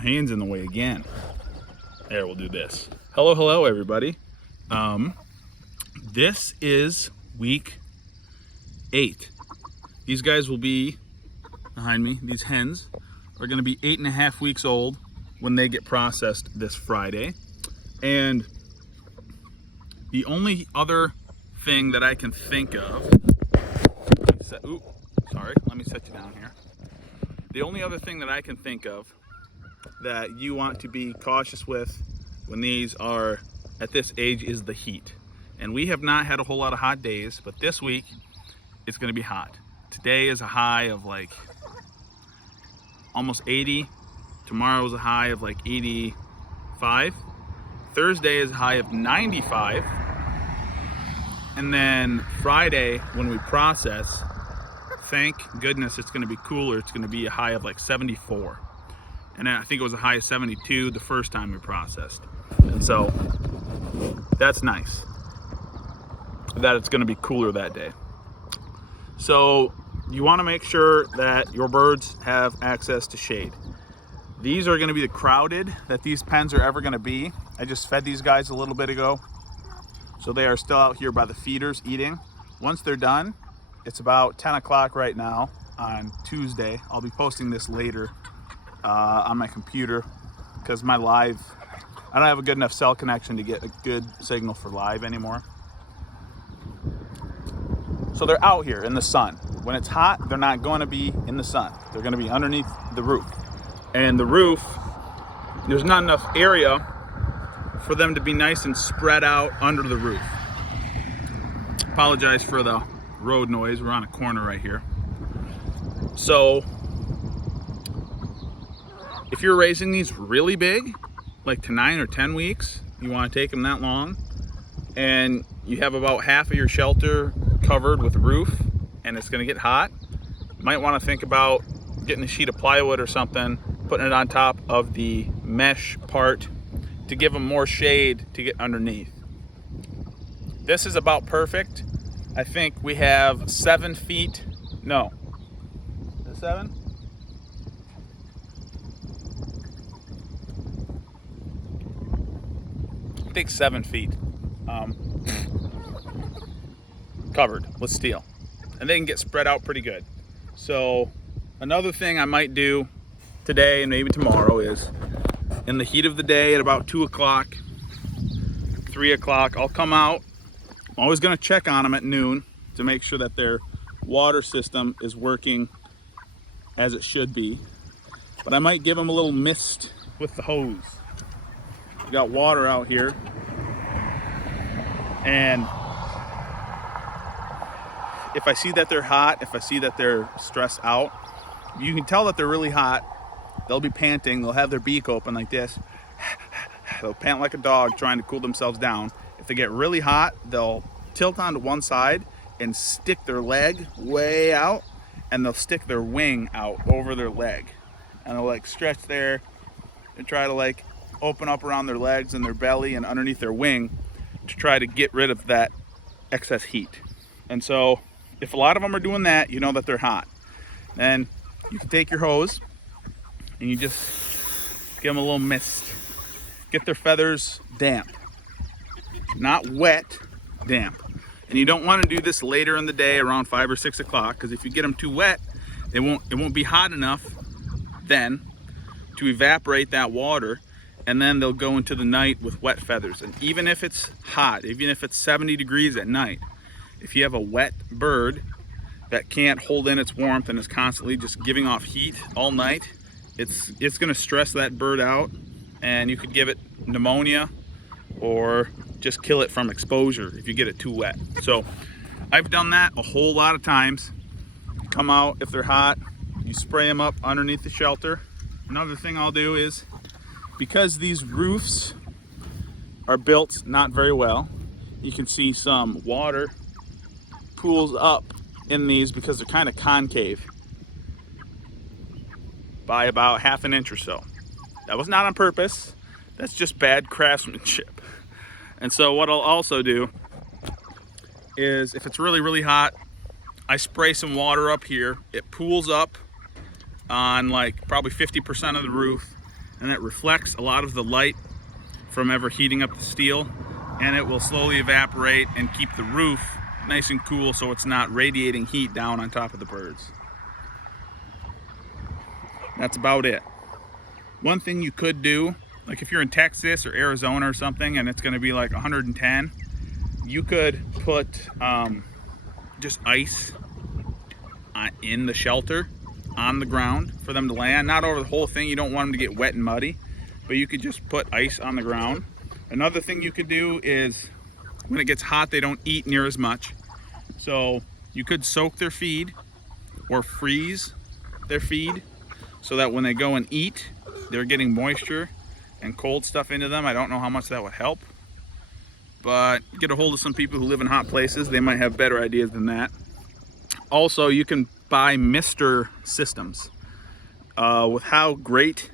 hand's in the way again. There, we'll do this. Hello, everybody. This is week 8. These guys will be behind me. These hens are going to be 8.5 weeks old when they get processed this Friday. And the only other thing that I can think of, let me set you down here. The only other thing that I can think of that you want to be cautious with when these are at this age is the heat. And we have not had a whole lot of hot days, but this week it's going to be hot. Today is a high of like almost 80. Tomorrow is a high of like 85. Thursday is a high of 95. And then Friday, when we process, thank goodness it's going to be cooler. It's going to be a high of like 74. And I think it was a high of 72 the first time we processed. And so that's nice that it's going to be cooler that day. So you want to make sure that your birds have access to shade. These are going to be the crowded that these pens are ever going to be. I just fed these guys a little bit ago. So they are still out here by the feeders eating. Once they're done, it's about 10 o'clock right now on Tuesday. I'll be posting this later on my computer because I don't have a good enough cell connection to get a good signal for live anymore. So they're out here in the sun. When it's hot, they're not going to be in the sun. They're going to be underneath the roof. And the roof, there's not enough area for them to be nice and spread out under the roof. Apologize for the road noise. We're on a corner right here. So if you're raising these really big, like to 9 or 10 weeks, you want to take them that long, and you have about half of your shelter covered with roof and it's going to get hot, you might want to think about getting a sheet of plywood or something, putting it on top of the mesh part to give them more shade to get underneath. This is about perfect. I think we have 7 feet. No. Is it 7? I think 7 feet covered with steel. And they can get spread out pretty good. So another thing I might do today and maybe tomorrow is in the heat of the day at about 2 o'clock, 3 o'clock, I'll come out. I'm always going to check on them at noon to make sure that their water system is working as it should be. But I might give them a little mist with the hose. We got water out here. And if I see that they're hot, if I see that they're stressed out, you can tell that they're really hot. They'll be panting. They'll have their beak open like this. They'll pant like a dog trying to cool themselves down. If they get really hot, they'll tilt onto one side and stick their leg way out, and they'll stick their wing out over their leg. And they'll like stretch there and try to like open up around their legs and their belly and underneath their wing to try to get rid of that excess heat. And so if a lot of them are doing that, you know that they're hot. Then you can take your hose and you just give them a little mist. Get their feathers damp. Not wet, damp. And you don't want to do this later in the day around 5 or 6 o'clock, because if you get them too wet, it won't be hot enough then to evaporate that water, and then they'll go into the night with wet feathers. And even if it's hot, even if it's 70 degrees at night, if you have a wet bird that can't hold in its warmth and is constantly just giving off heat all night, it's going to stress that bird out, and you could give it pneumonia or just kill it from exposure if you get it too wet. So I've done that a whole lot of times. Come out, if they're hot, you spray them up underneath the shelter. Another thing I'll do is, because these roofs are built not very well, you can see some water pools up in these because they're kind of concave by about ½ an inch or so. That was not on purpose. That's just bad craftsmanship. And so what I'll also do is, if it's really, really hot, I spray some water up here. It pools up on like probably 50% of the roof. and it reflects a lot of the light from ever heating up the steel, and it will slowly evaporate and keep the roof nice and cool so it's not radiating heat down on top of the birds. That's about it. One thing you could do, like if you're in Texas or Arizona or something and it's going to be like 110, you could put just ice in the shelter on the ground for them to land. Not over the whole thing, you don't want them to get wet and muddy, but you could just put ice on the ground. Another thing you could do is when it gets hot, they don't eat near as much. So you could soak their feed or freeze their feed so that when they go and eat, they're getting moisture and cold stuff into them. I don't know how much that would help, but get a hold of some people who live in hot places. They might have better ideas than that. Also, you can buy mister systems. With how great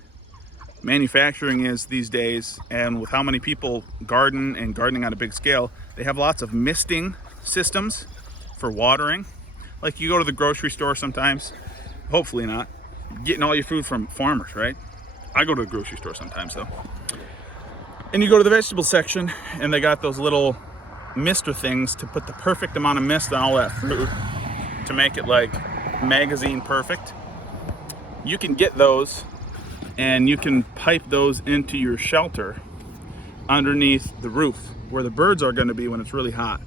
manufacturing is these days, and with how many people garden and gardening on a big scale, they have lots of misting systems for watering. Like you go to the grocery store sometimes, hopefully not, getting all your food from farmers, right? I go to the grocery store sometimes though. And you go to the vegetable section and they got those little mister things to put the perfect amount of mist on all that fruit to make it like magazine perfect. You can get those and you can pipe those into your shelter underneath the roof where the birds are going to be when it's really hot.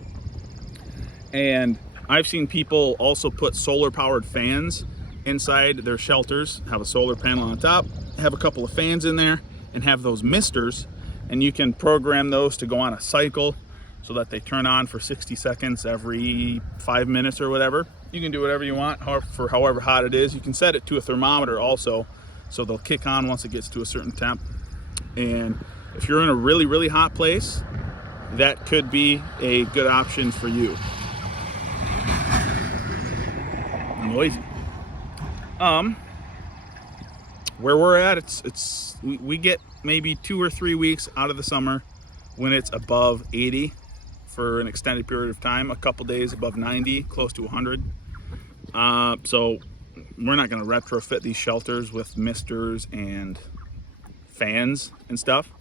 And I've seen people also put solar powered fans inside their shelters, have a solar panel on top, have a couple of fans in there, and have those misters, and you can program those to go on a cycle so that they turn on for 60 seconds every 5 minutes or whatever. You can do whatever you want for however hot it is. You can set it to a thermometer also, so they'll kick on once it gets to a certain temp. And if you're in a really, really hot place, that could be a good option for you. Noisy. Where we're at, we get maybe 2 or 3 weeks out of the summer when it's above 80 for an extended period of time, a couple days above 90, close to 100. So we're not going to retrofit these shelters with misters and fans and stuff.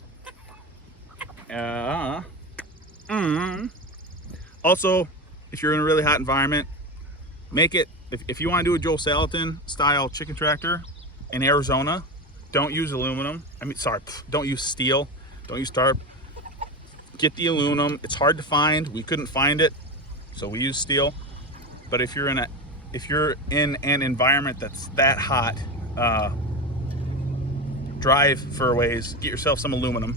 Also, if you're in a really hot environment, make it, if you want to do a Joel Salatin style chicken tractor in Arizona, don't use aluminum. Don't use steel. Don't use tarp. Get the aluminum. It's hard to find. We couldn't find it, so we use steel. But if you're in an environment that's that hot, drive for a ways, get yourself some aluminum,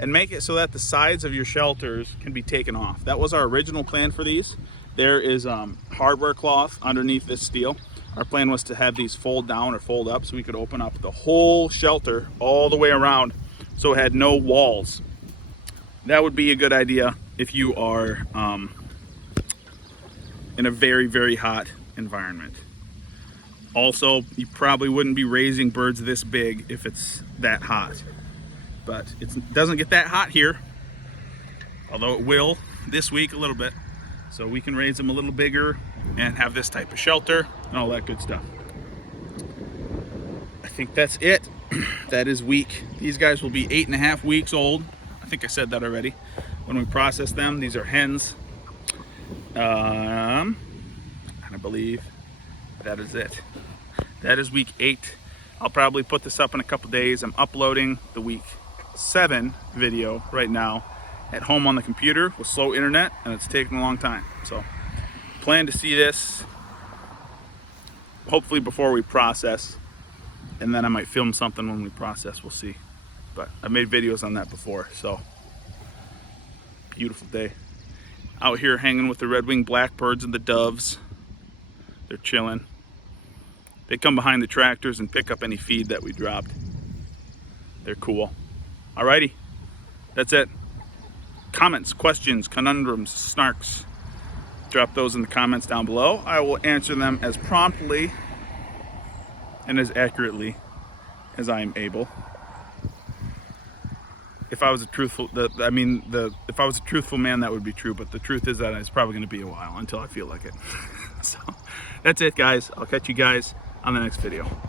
and make it so that the sides of your shelters can be taken off. That was our original plan for these. There is hardware cloth underneath this steel. Our plan was to have these fold down or fold up so we could open up the whole shelter all the way around so it had no walls. That would be a good idea if you are in a very, very hot environment. Also, you probably wouldn't be raising birds this big if it's that hot. But it doesn't get that hot here, although it will this week a little bit. So we can raise them a little bigger and have this type of shelter and all that good stuff. I think that's it. That is week. These guys will be 8.5 weeks old. I think I said that already. When we process them, these are hens. And I believe that is it. That is week 8. I'll probably put this up in a couple days. I'm uploading the week 7 video right now at home on the computer with slow internet, and it's taking a long time. So plan to see this hopefully before we process, and then I might film something when we process. We'll see. But I've made videos on that before. So beautiful day out here hanging with the red-winged blackbirds and the doves. They're chilling. They come behind the tractors and pick up any feed that we dropped. They're cool. Alrighty, that's it. Comments, questions, conundrums, snarks, drop those in the comments down below. I will answer them as promptly and as accurately as I am able. If I was a truthful, if I was a truthful man, that would be true. But the truth is that it's probably going to be a while until I feel like it. So that's it, guys. I'll catch you guys on the next video.